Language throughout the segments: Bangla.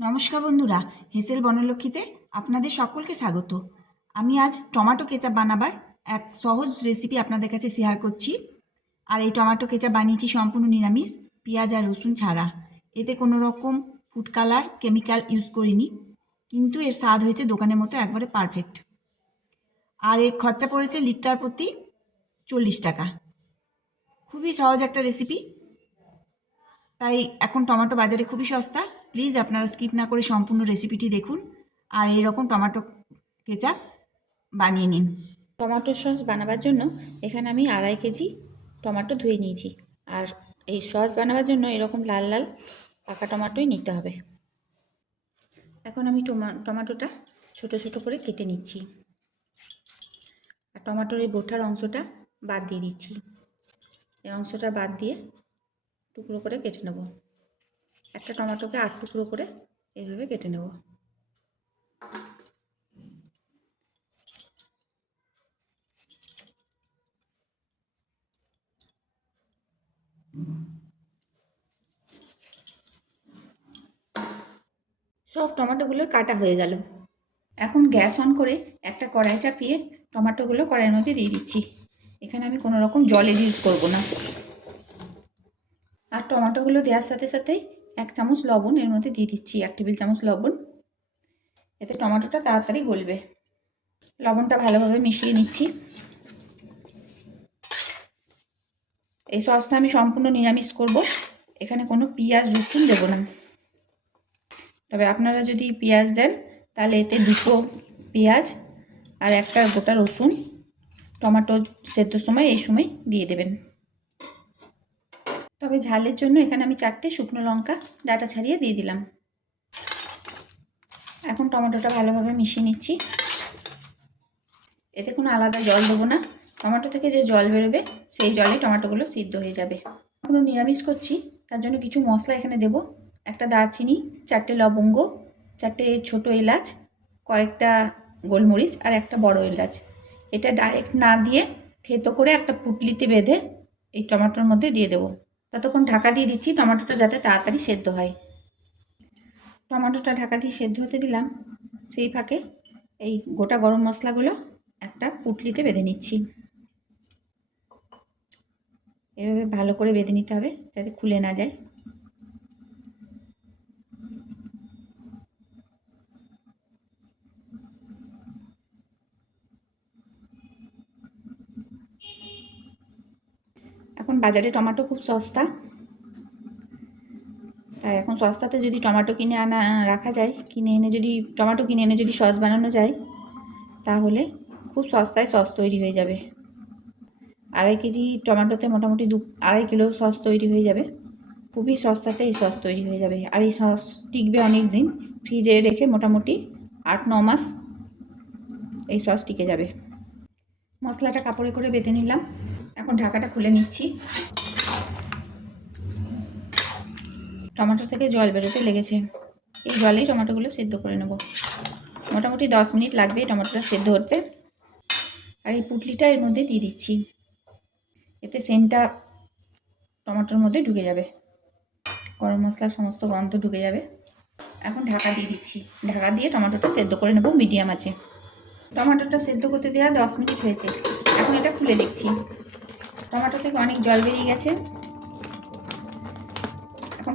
নমস্কার বন্ধুরা, হেসেল বনলক্ষ্মীতে আপনাদের সকলকে স্বাগত। আমি আজ টমেটো কেচাপ বানাবার এক সহজ রেসিপি আপনাদের কাছে শেয়ার করছি। আর এই টমেটো কেচাপ বানিয়েছি সম্পূর্ণ নিরামিষ, পেঁয়াজ আর রসুন ছাড়া। এতে কোনো রকম ফুড কালার কেমিক্যাল ইউজ করিনি, কিন্তু এর স্বাদ হয়েছে দোকানের মতো একবারে পারফেক্ট। আর এর খরচা পড়েছে লিটার প্রতি 40 টাকা। খুবই সহজ একটা রেসিপি, তাই এখন টমেটো বাজারে খুবই সস্তা। প্লিজ আপনারা স্কিপ না করে সম্পূর্ণ রেসিপিটি দেখুন আর এইরকম টমেটো কেচাপ বানিয়ে নিন। টমেটো সস বানাবার জন্য এখানে আমি 2.5 কেজি টমেটো ধুয়ে নিয়েছি। আর এই সস বানাবার জন্য এরকম লাল লাল পাকা টমেটোই নিতে হবে। এখন আমি টমেটোটা ছোট ছোট করে কেটে নিচ্ছি। আর টমেটোর এই বোটার অংশটা বাদ দিয়ে দিচ্ছি। এই অংশটা বাদ দিয়ে টুকরো করে কেটে নেব। একটা টমেটোকে 8 টুকরো করে এইভাবে কেটে নেব। সব টমেটোগুলো কাটা হয়ে গেল। এখন গ্যাস অন করে একটা কড়াই চাপিয়ে টমেটোগুলো কড়াইয়ের মধ্যে দিয়ে দিচ্ছি। এখানে আমি কোনো রকম জলের ইউজ করব না। আর টমেটোগুলো দেওয়ার সাথে সাথেই 1 চামচ লবণ এর মধ্যে দিয়ে দিচ্ছি, 1 টেবিল চামচ লবণ। এতে টমেটোটা তাড়াতাড়ি গলবে। লবণটা ভালোভাবে মিশিয়ে নিচ্ছি। এই সসটা আমি সম্পূর্ণ নিরামিষ করব, এখানে কোনো পেঁয়াজ রসুন দেব না। তবে আপনারা যদি পেঁয়াজ দেন তাহলে এতে 2টো পেঁয়াজ আর একটা গোটা রসুন টমেটো সেদ্ধর সময় এই সময় দিয়ে দেবেন। তবে ঝালের জন্য এখানে আমি 4টে শুকনো লঙ্কা ডাটা ছাড়িয়ে দিয়ে দিলাম। এখন টমেটোটা ভালোভাবে মিশিয়ে নিচ্ছি। এতে কোনো আলাদা জল দেবো না। টমেটো থেকে যে জল বেরোবে সেই জলে টমেটোগুলো সিদ্ধ হয়ে যাবে। কোনো নিরামিষ করছি, তার জন্য কিছু মশলা এখানে দেব। একটা দারচিনি, 4টে লবঙ্গ, 4টে ছোটো এলাচ, কয়েকটা গোলমরিচ আর একটা বড় এলাচ। এটা ডাইরেক্ট না দিয়ে থেতো করে একটা পুটলিতে বেঁধে এই টমেটোর মধ্যে দিয়ে দেবো। ততক্ষণ ঢাকা দিয়ে দিচ্ছি টমেটোটা যাতে তাড়াতাড়ি সেদ্ধ হয়। টমেটোটা ঢাকা দিয়ে সেদ্ধ হতে দিলাম। সেই ফাঁকে এই গোটা গরম মশলাগুলো একটা পুটলিতে বেঁধে নিচ্ছি। এভাবে ভালো করে বেঁধে নিতে হবে যাতে খুলে না যায়। এখন বাজারে টমেটো খুব সস্তা, তাই এখন সস্তাতে যদি টমেটো কিনে রাখা যায়, টমেটো কিনে এনে যদি সস বানানো যায় তাহলে খুব সস্তায় সস তৈরি হয়ে যাবে। 2.5 কেজি টমেটোতে মোটামুটি 2.5 কিলো সস তৈরি হয়ে যাবে। খুবই সস্তাতে এই সস তৈরি হয়ে যাবে। আর এই সস টিকবে অনেক দিন, ফ্রিজে রেখে মোটামুটি 8-9 মাস এই সস টিকে যাবে। মশলাটা কাপড়ে করে বেঁধে নিলাম। এখন ঢাকাটা খুলে নিচ্ছি। টমেটো থেকে জল বেরোতে লেগেছে, এই জলেই টমেটোগুলো সেদ্ধ করে নেব। মোটামুটি 10 মিনিট লাগবে টমেটোটা সেদ্ধ হতে। আর এই পুটলিটা এর মধ্যে দিয়ে দিচ্ছি, এতে সেন্টটা টমেটোর মধ্যে ঢুকে যাবে, গরম মশলার সমস্ত গন্ধ ঢুকে যাবে। এখন ঢাকা দিয়ে দিচ্ছি। ঢাকা দিয়ে টমেটোটা সেদ্ধ করে নেব মিডিয়াম আঁচে। টমেটোটা সেদ্ধ করতে দেওয়া 10 মিনিট হয়েছে। এখন এটা খুলে দেখছি, টমেটো থেকে অনেক জল বেরিয়ে গেছে। এখন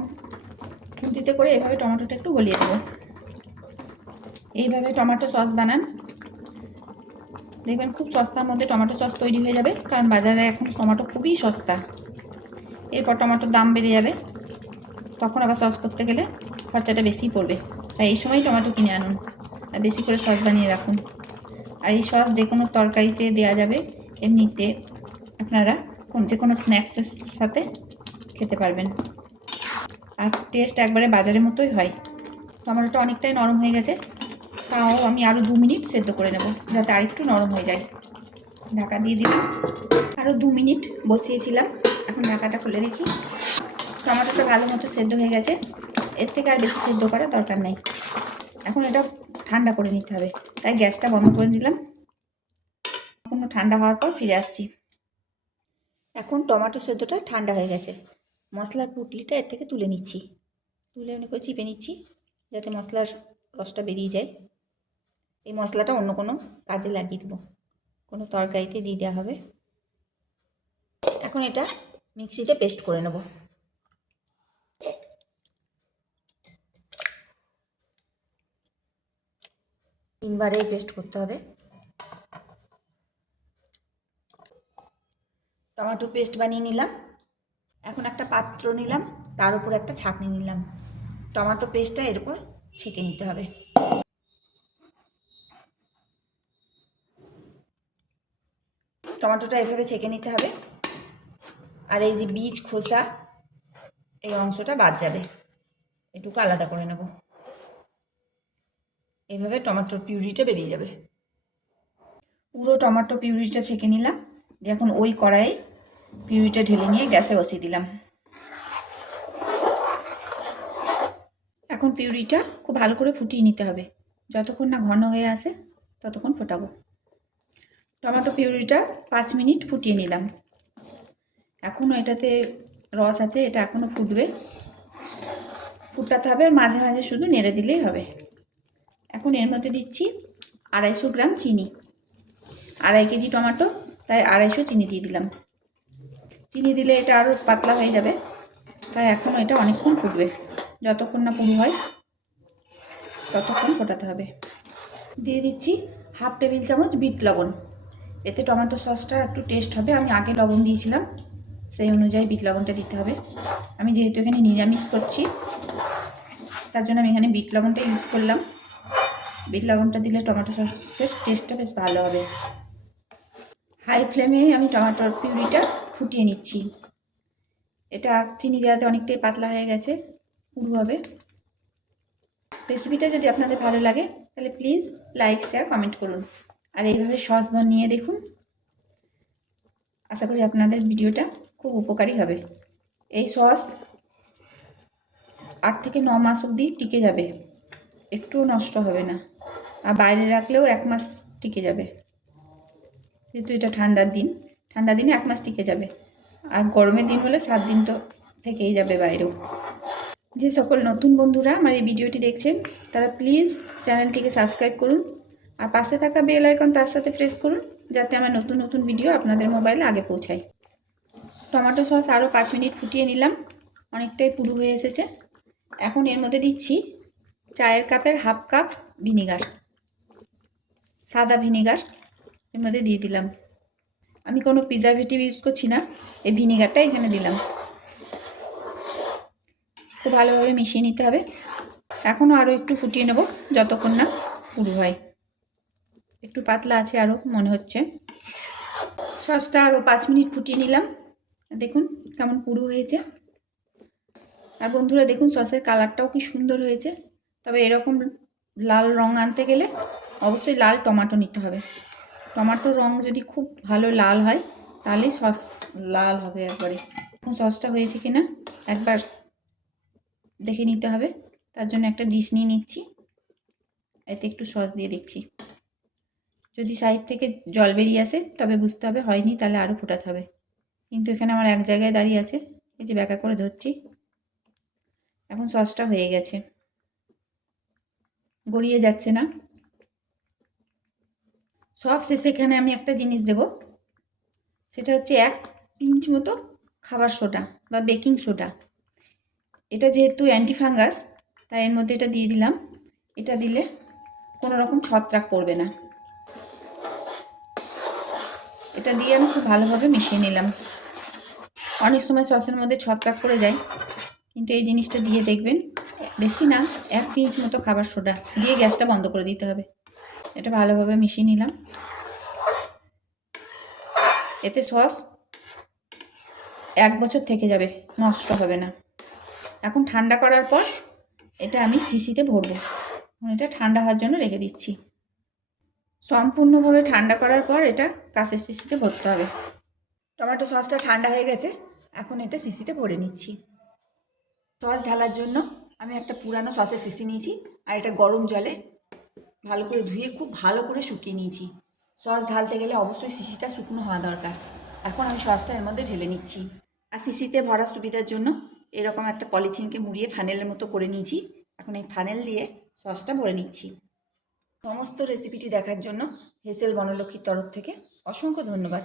খুন্তিতে করে এভাবে টমেটোটা একটু গলিয়ে দেবো। এইভাবে টমেটো সস বানান, দেখবেন খুব সস্তার মধ্যে টমেটো সস তৈরি হয়ে যাবে। কারণ বাজারে এখন টমেটো খুবই সস্তা। এরপর টমেটোর দাম বেড়ে যাবে, তখন আবার সস করতে গেলে খরচাটা বেশি পড়বে। তাই এই সময় টমেটো কিনে আনুন আর বেশি করে সস বানিয়ে রাখুন। আর এই সস যে কোনো তরকারিতে দেওয়া যাবে, এমনিতে আপনারা যে কোনো স্ন্যাক্সের সাথে খেতে পারবেন। আর টেস্ট একবারে বাজারের মতোই হয়। টমেটোটা অনেকটাই নরম হয়ে গেছে, তাও আমি আরও 2 মিনিট সেদ্ধ করে নেব যাতে আরেকটু নরম হয়ে যায়। ঢাকা দিয়ে দিলাম, আরও 2 মিনিট বসিয়েছিলাম। এখন ঢাকাটা খুলে দেখি, টমেটোটা ভালো মতো সেদ্ধ হয়ে গেছে। এর থেকে আর বেশি সেদ্ধ করার দরকার নেই। এখন এটা ঠান্ডা করে নিতে হবে, তাই গ্যাসটা বন্ধ করে দিলাম। সম্পূর্ণ ঠান্ডা হওয়ার পর ফিরে আসছি। এখন টমেটো সেদ্ধটা ঠান্ডা হয়ে গেছে। মশলার পুটলিটা এর থেকে তুলে নিচ্ছি, তুলে এমনি করে চিপে নিচ্ছি। যাতে মশলার রসটা বেরিয়ে যায়। এই মশলাটা অন্য কোনো কাজে লাগিয়ে দেবো, কোনো তরকারিতে দিয়ে দেওয়া হবে। এখন এটা মিক্সিতে পেস্ট করে নেব। তিনবারে পেস্ট করতে হবে। টমেটো পেস্ট বানিয়ে নিলাম। এখন একটা পাত্র নিলাম, তার উপর একটা ছাঁকনি নিলাম। টমেটো পেস্টটা এর উপর ছেঁকে নিতে হবে। টমেটোটা এভাবে ছেঁকে নিতে হবে। আর এই যে বীজ খোসা এই অংশটা বাদ যাবে, এটুকু আলাদা করে নেব। এইভাবে টমেটোর পিউরিটা বেরিয়ে যাবে। পুরো টমেটো পিউরিটা ছেঁকে নিলাম। এখন ওই কড়াইয়ে পিউরিটা ঢেলে নিয়ে গ্যাসে বসিয়ে দিলাম। এখন পিউরিটা খুব ভালো করে ফুটিয়ে নিতে হবে। যতক্ষণ না ঘন হয়ে আসে ততক্ষণ ফোটাবো। টমেটো পিউরিটা 5 মিনিট ফুটিয়ে নিলাম। এখনও এটাতে রস আছে, এটা এখনও ফুটবে, ফুটাতে হবে। আর মাঝে মাঝে শুধু নেড়ে দিলেই হবে। এখন এর মধ্যে দিচ্ছি 250 গ্রাম চিনি। 2.5 কেজি টমেটো, তাই 250 চিনি দিয়ে দিলাম। চিনি দিলে এটা আরও পাতলা হয়ে যাবে, তাই এখনও এটা অনেকক্ষণ ফুটবে। যতক্ষণ না পুরো হয় ততক্ষণ ফোটাতে হবে। দিয়ে দিচ্ছি 1/2 টেবিল চামচ বিট লবণ। এতে টমেটো সসটা একটু টেস্ট হবে। আমি আগে লবণ দিয়েছিলাম, সেই অনুযায়ী বিট লবণটা দিতে হবে। আমি যেহেতু এখানে নিরামিষ করছি, তার জন্য আমি এখানে বিট লবণটা ইউজ করলাম। বিট লবণটা দিলে টমেটো সসের টেস্টটা বেশ ভালো হবে। হাই ফ্লেমে আমি টমেটোর পিউরিটা ফুটিয়ে নিচ্ছি। এটা চিনি দেওয়াতে অনেকটাই পাতলা হয়ে গেছে, পুরো হবে। রেসিপিটা যদি আপনাদের ভালো লাগে তাহলে প্লিজ লাইক, শেয়ার, কমেন্ট করুন। আর এইভাবে সস বানিয়ে দেখুন। আশা করি আপনাদের ভিডিওটা খুব উপকারী হবে। এই সস 8 থেকে 9 মাস অবধি টিকে যাবে, একটুও নষ্ট হবে না। আর বাইরে রাখলেও 1 মাস টিকে যাবে, যেহেতু এটা ঠান্ডার দিন। ঠান্ডা দিনে 1 মাস টিকে যাবে। আর গরমের দিন হলে 7 দিন তো থেকেই যাবে বাইরেও। যে সকল নতুন বন্ধুরা আমার এই ভিডিওটি দেখছেন তারা প্লিজ চ্যানেলটিকে সাবস্ক্রাইব করুন। আর পাশে থাকা বেল আইকন তার সাথে প্রেস করুন, যাতে আমার নতুন নতুন ভিডিও আপনাদের মোবাইলে আগে পৌঁছায়। টমেটো সস আরও 5 মিনিট ফুটিয়ে নিলাম, অনেকটাই পুরো হয়ে এসেছে। এখন এর মধ্যে দিচ্ছি চায়ের কাপের 1/2 কাপ ভিনিগার, সাদা ভিনিগার এর মধ্যে দিয়ে দিলাম। আমি কোনো প্রিজারভেটিভ ইউজ করছি না, এই ভিনিগারটা এখানে দিলাম। খুব ভালোভাবে মিশিয়ে নিতে হবে। এখনও আরও একটু ফুটিয়ে নেব, যতক্ষণ না পুরো হয়। একটু পাতলা আছে আরও মনে হচ্ছে। সসটা আরও 5 মিনিট ফুটিয়ে নিলাম। দেখুন কেমন পুরো হয়েছে। আর বন্ধুরা দেখুন সসের কালারটাও কি সুন্দর হয়েছে। তবে এরকম লাল রং আনতে গেলে অবশ্যই লাল টমেটো নিতে হবে। টমেটোর রং যদি খুব ভালো লাল হয় তাহলেই সস লাল হবে একবারে। সসটা হয়েছে কিনা একবার দেখে নিতে হবে। তার জন্য একটা ডিশ নিয়ে নিচ্ছি, এতে একটু সস দিয়ে দেখছি। যদি সাইড থেকে জল বেরিয়ে আসে তবে বুঝতে হবে হয়নি, তাহলে আরও ফোটাতে হবে। কিন্তু এখানে আমার এক জায়গায় দাঁড়িয়ে আছে, এই যে ব্যাকা করে ধরছি। এখন সসটা হয়ে গেছে, গড়িয়ে যাচ্ছে না। সব শেষে এখানে আমি একটা জিনিস দেব, সেটা হচ্ছে 1 পিঞ্চ মতো খাবার সোডা বা বেকিং সোডা। এটা যেহেতু অ্যান্টিফাঙ্গাস তাই এর মধ্যে এটা দিয়ে দিলাম। এটা দিলে কোনো রকম ছত্রাক পড়বে না। এটা দিয়ে আমি খুব ভালোভাবে মিশিয়ে নিলাম। অনেক সময় সসের মধ্যে ছত্রাক পড়ে যায়, কিন্তু এই জিনিসটা দিয়ে দেখবেন, বেশি না 1 পিঞ্চ মতো খাবার সোডা দিয়ে গ্যাসটা বন্ধ করে দিতে হবে। এটা ভালোভাবে মিশিয়ে নিলাম। এতে সস 1 বছর থেকে যাবে, নষ্ট হবে না। এখন ঠান্ডা করার পর এটা আমি শিশিতে ভরবো। এটা ঠান্ডা হওয়ার জন্য রেখে দিচ্ছি। সম্পূর্ণভাবে ঠান্ডা করার পর এটা কাঁচের শিশিতে ভরতে হবে। টমেটো সসটা ঠান্ডা হয়ে গেছে, এখন এটা শিশিতে ভরে নিচ্ছি। সস ঢালার জন্য আমি একটা পুরানো সসের শিশি নিয়েছি, আর এটা গরম জলে ভালো করে ধুয়ে খুব ভালো করে শুকিয়ে নিয়েছি। সস ঢালতে গেলে অবশ্যই শিশিটা শুকনো হওয়া দরকার। এখন আমি সসটা এর মধ্যে ঢেলে নিচ্ছি। আর শিশিতে ভরার সুবিধার জন্য এরকম একটা পলিথিনকে মুড়িয়ে ফানেলের মতো করে নিয়েছি, এখন এই ফানেল দিয়ে সসটা ভরে নিচ্ছি। সমস্ত রেসিপিটি দেখার জন্য হেসেল বনলক্ষ্মীর তরফ থেকে অসংখ্য ধন্যবাদ।